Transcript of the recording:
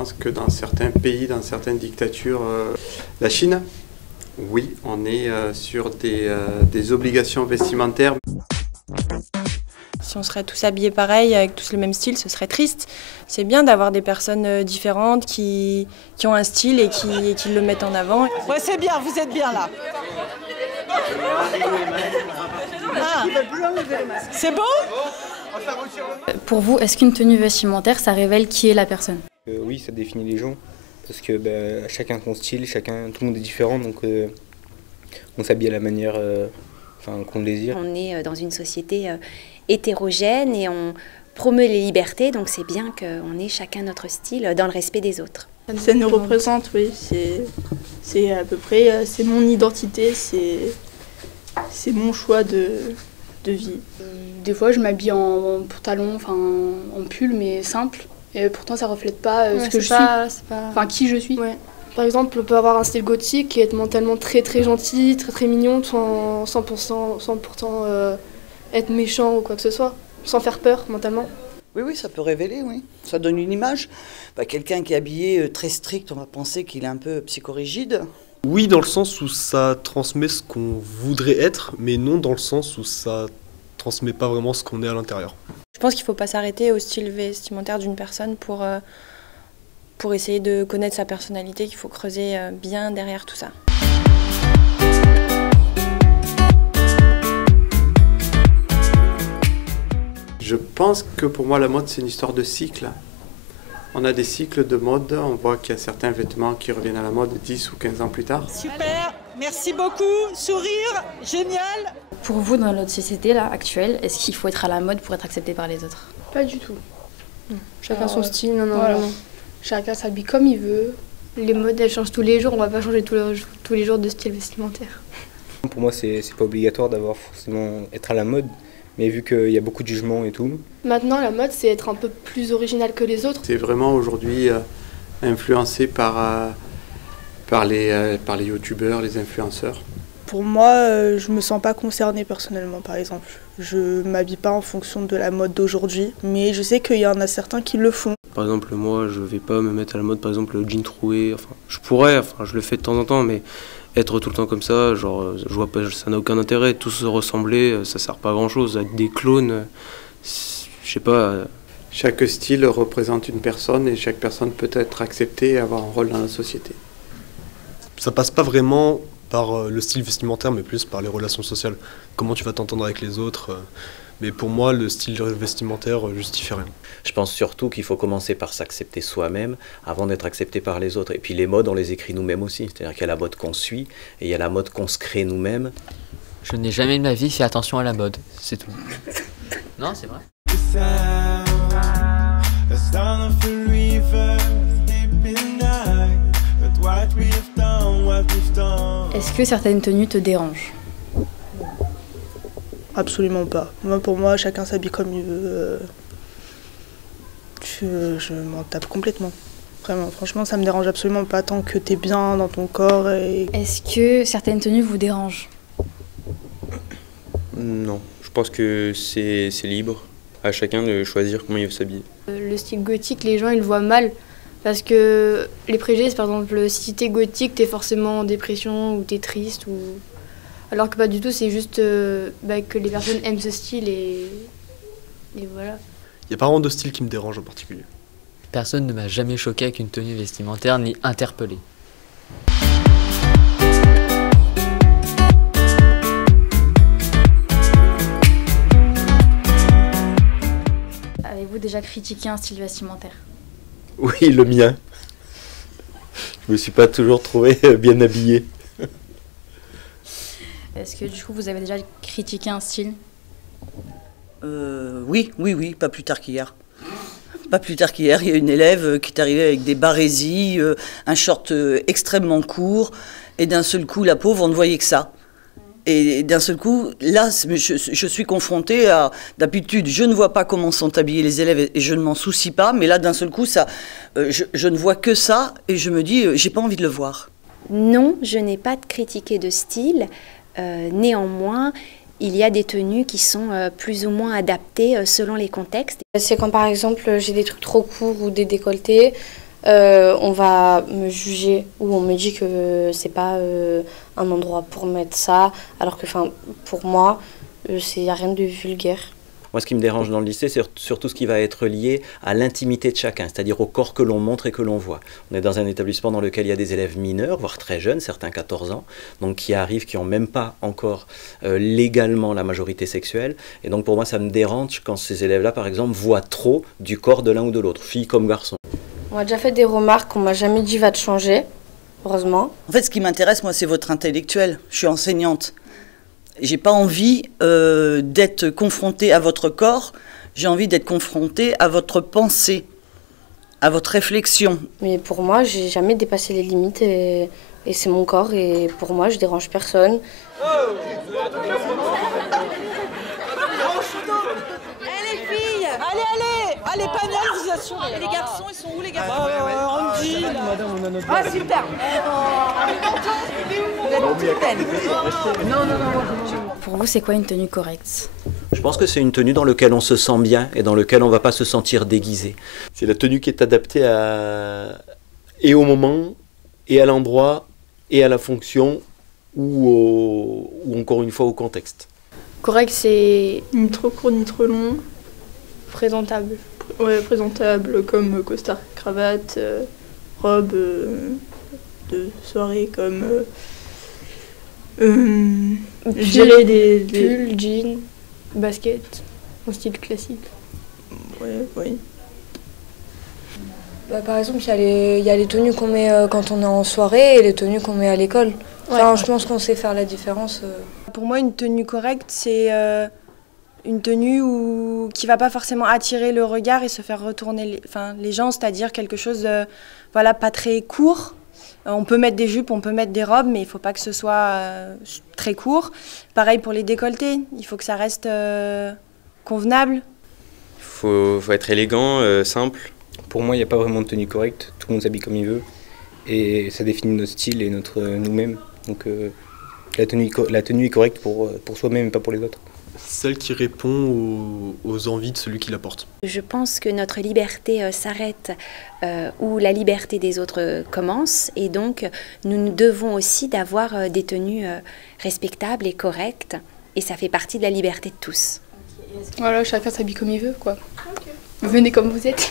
pense que dans certains pays, dans certaines dictatures, la Chine, oui, on est sur des obligations vestimentaires. Si on serait tous habillés pareil, avec tous le même style, ce serait triste. C'est bien d'avoir des personnes différentes qui ont un style et qui le mettent en avant. Ouais, c'est bien, vous êtes bien là. Ah, c'est beau? Pour vous, est-ce qu'une tenue vestimentaire, ça révèle qui est la personne? Oui, ça définit les gens, parce que chacun son style, tout le monde est différent, donc on s'habille à la manière qu'on désire. On est dans une société hétérogène et on promeut les libertés, donc c'est bien qu'on ait chacun notre style dans le respect des autres. Ça nous représente, oui, c'est à peu près, c'est mon identité, c'est mon choix de vie. Des fois, je m'habille en pantalon, en pull, mais simple. Et pourtant, ça reflète pas ce que je suis, qui je suis. Ouais. Par exemple, on peut avoir un style gothique et être mentalement très très gentil, très très mignon, sans pourtant être méchant ou quoi que ce soit, sans faire peur mentalement. Oui, ça peut révéler, oui. Ça donne une image. Quelqu'un qui est habillé très strict, on va penser qu'il est un peu psychorigide. Oui, dans le sens où ça transmet ce qu'on voudrait être, mais non dans le sens où ça transmet pas vraiment ce qu'on est à l'intérieur. Je pense qu'il ne faut pas s'arrêter au style vestimentaire d'une personne pour essayer de connaître sa personnalité, qu'il faut creuser bien derrière tout ça. Je pense que pour moi la mode c'est une histoire de cycle. On a des cycles de mode, on voit qu'il y a certains vêtements qui reviennent à la mode 10 ou 15 ans plus tard. Super, merci beaucoup, sourire, génial. Pour vous, dans notre société là, actuelle, est-ce qu'il faut être à la mode pour être accepté par les autres? Pas du tout. Chacun son style, non. Chacun s'habille comme il veut. Les modes elles changent tous les jours, on va pas changer tous les jours de style vestimentaire. Pour moi, c'est pas obligatoire d'avoir forcément être à la mode. Mais vu qu'il y a beaucoup de jugements et tout. Maintenant, la mode, c'est être un peu plus original que les autres. C'est vraiment aujourd'hui influencé par les youtubeurs, les influenceurs. Pour moi, je me sens pas concernée personnellement, par exemple. Je m'habille pas en fonction de la mode d'aujourd'hui, mais je sais qu'il y en a certains qui le font. Par exemple, moi, je vais pas me mettre à la mode, par exemple, le jean troué. Je pourrais, je le fais de temps en temps, mais être tout le temps comme ça, je vois pas, ça n'a aucun intérêt. Tous se ressembler, ça sert pas à grand chose. Être des clones, je sais pas. Chaque style représente une personne et chaque personne peut être acceptée et avoir un rôle dans la société. Ça passe pas vraiment par le style vestimentaire, mais plus par les relations sociales. Comment tu vas t'entendre avec les autres. Mais pour moi, le style vestimentaire justifie rien. Je pense surtout qu'il faut commencer par s'accepter soi-même avant d'être accepté par les autres. Et puis les modes, on les écrit nous-mêmes aussi. C'est-à-dire qu'il y a la mode qu'on suit et il y a la mode qu'on se crée nous-mêmes. Je n'ai jamais de ma vie fait attention à la mode, c'est tout. Non, c'est vrai. Est-ce que certaines tenues te dérangent? Absolument pas. Pour moi, chacun s'habille comme il veut. Je m'en tape complètement. Vraiment, franchement, ça me dérange absolument pas tant que t'es bien dans ton corps. Est-ce que certaines tenues vous dérangent? Non, je pense que c'est libre à chacun de choisir comment il veut s'habiller. Le style gothique, les gens ils le voient mal. Parce que les préjugés, par exemple, si t'es gothique, t'es forcément en dépression ou t'es triste. Alors que pas du tout, c'est juste que les personnes aiment ce style et voilà. Il n'y a pas vraiment de style qui me dérange en particulier. Personne ne m'a jamais choqué avec une tenue vestimentaire ni interpellé. Avez-vous déjà critiqué un style vestimentaire? Oui, le mien. Je me suis pas toujours trouvé bien habillé. Est-ce que du coup vous avez déjà critiqué un style? Oui, pas plus tard qu'hier. Pas plus tard qu'hier, il y a une élève qui est arrivée avec des barésies, un short extrêmement court, et d'un seul coup, la pauvre, on ne voyait que ça. Et d'un seul coup, là, je suis confrontée à... D'habitude, je ne vois pas comment sont habillés les élèves et je ne m'en soucie pas, mais là, d'un seul coup, je ne vois que ça et je me dis, j'ai pas envie de le voir. Non, je n'ai pas critiqué de style. Néanmoins, il y a des tenues qui sont plus ou moins adaptées selon les contextes. C'est quand par exemple j'ai des trucs trop courts ou des décolletés, on va me juger ou on me dit que c'est pas un endroit pour mettre ça, alors que pour moi, il n'y a rien de vulgaire. Moi, ce qui me dérange dans le lycée, c'est surtout ce qui va être lié à l'intimité de chacun, c'est-à-dire au corps que l'on montre et que l'on voit. On est dans un établissement dans lequel il y a des élèves mineurs, voire très jeunes, certains 14 ans, donc qui arrivent, qui n'ont même pas encore légalement la majorité sexuelle. Et donc pour moi, ça me dérange quand ces élèves-là, par exemple, voient trop du corps de l'un ou de l'autre, fille comme garçon. On m'a déjà fait des remarques, on m'a jamais dit va te changer, heureusement. En fait, ce qui m'intéresse, moi, c'est votre intellectuel. Je suis enseignante. J'ai pas envie d'être confrontée à votre corps, j'ai envie d'être confrontée à votre pensée, à votre réflexion. Mais pour moi, j'ai jamais dépassé les limites et c'est mon corps et pour moi, je dérange personne. Les filles, allez, panel, vous assurez. Les garçons, ils sont où les garçons? Andy, ah super. Pour vous, c'est quoi une tenue correcte? Je pense que c'est une tenue dans laquelle on se sent bien et dans laquelle on ne va pas se sentir déguisé. C'est la tenue qui est adaptée et au moment, et à l'endroit, et à la fonction, ou encore une fois au contexte. Correct, c'est ni trop court ni trop long. Présentable. Ouais, présentable, comme costard, cravate, robe de soirée, comme... je dirais des pulls, jeans, basket, en style classique. Oui. Par exemple, il y a les tenues qu'on met quand on est en soirée et les tenues qu'on met à l'école. Enfin, je pense qu'on sait faire la différence. Pour moi, une tenue correcte, c'est une tenue qui ne va pas forcément attirer le regard et se faire retourner les gens, c'est-à-dire quelque chose de pas très court. On peut mettre des jupes, on peut mettre des robes, mais il ne faut pas que ce soit très court. Pareil pour les décolletés, il faut que ça reste convenable. Il faut être élégant, simple. Pour moi, il n'y a pas vraiment de tenue correcte, tout le monde s'habille comme il veut. Et ça définit notre style et nous-mêmes. Donc la tenue est correcte pour soi-même et pas pour les autres. Celle qui répond aux envies de celui qui la porte. Je pense que notre liberté s'arrête où la liberté des autres commence et donc nous devons aussi d'avoir des tenues respectables et correctes et ça fait partie de la liberté de tous. Voilà, chacun s'habille comme il veut, quoi. Okay. Venez comme vous êtes.